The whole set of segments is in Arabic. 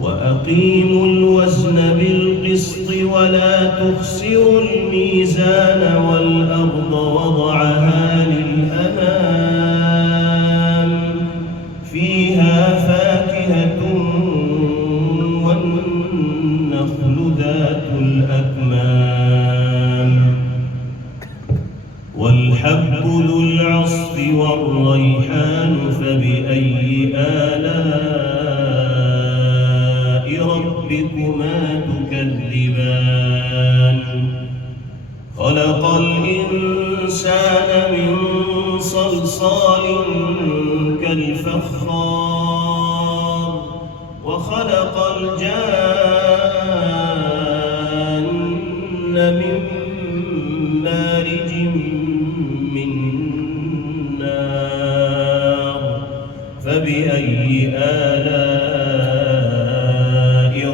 وأقيموا الوزن بالقسط ولا تخسروا الميزان والأرض وضعها للأنام فيها فاكهة والنخل ذات الأكمام والحب ذو العصف والريحان فبأي آلاء ربكما تكذبان خلق الإنسان من صلصال كالفخار وخلق الجان من مارج من نار فبأي آلاء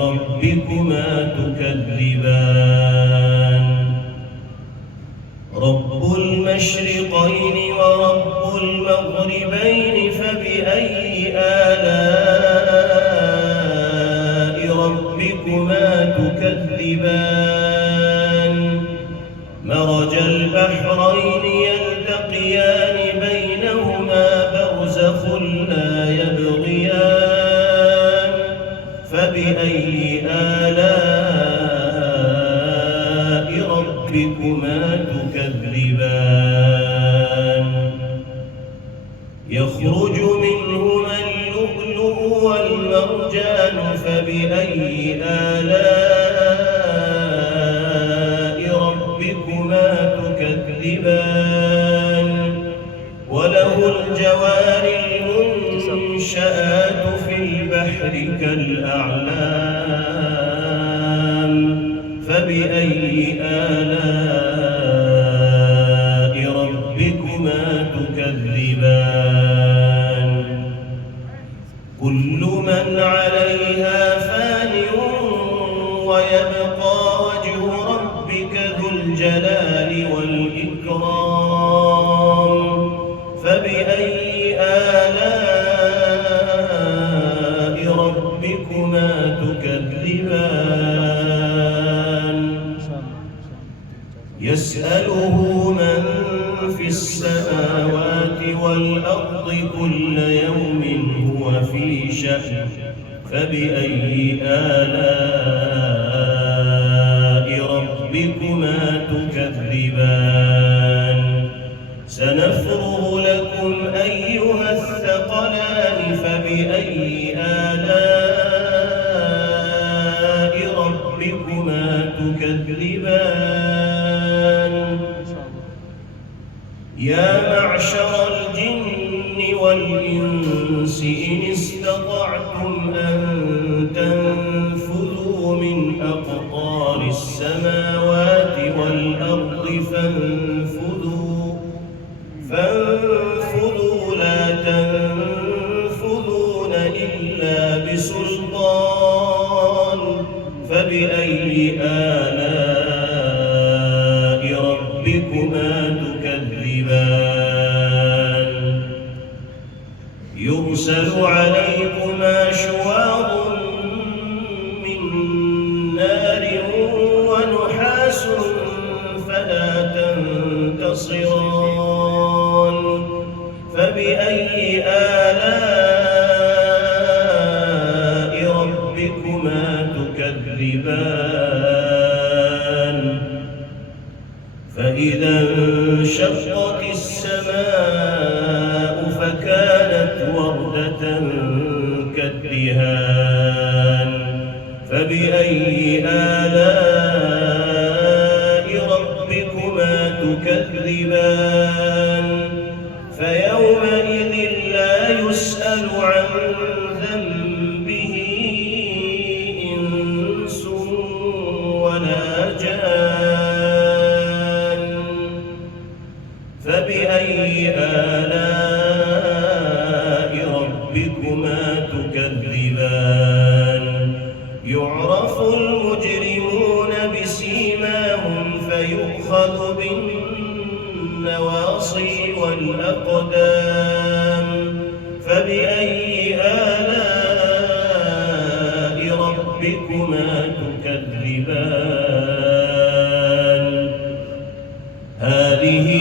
ربكما تكذبان رب المشرقين ورب المغربين فبأي آلاء ربكما تكذبان مرج البحرين يلتقيان بينهما برزخ لا يبغيان فبأي آلاء ربكما تكذبان يخرج منهما اللؤلؤ والمرجان فبأي آلاء ربكما تكذبان وله الجوار المنشآت في البحر كالأعلام فبأي آلاء ربكما تكذبان كل من عليها فان ويبقى وجه ربك ذو الجلال والإكرام فبأي آلاء ربكما تكذبان يسأله من في السماوات والأرض كل يوم هو في شأن فبأي آلاء ربكما تكذبان سنفرغ لكم أيها الثقلان فبأي آلاء ربكما تكذبان يا معشر الجن والإنس إن استطعتم أن تنفذوا من أقطار السماوات والأرض فانفذوا لا تنفذون إلا بسلطان فبأي آلاء ربكما تكذبان يرسل عليكما شواظ من نار ونحاس فلا تنتصران فبأي آلاء ربكما تكذبان فإذا انشقت السماء فكانت وردة كالدهان فبأي آلاء ربكما تكذبان فيومئذ لا يسأل عن ذنبه إنس ولا جان فبأي آلاء ربكما تكذبان يعرف المجرمون ربكما تكذبان هذه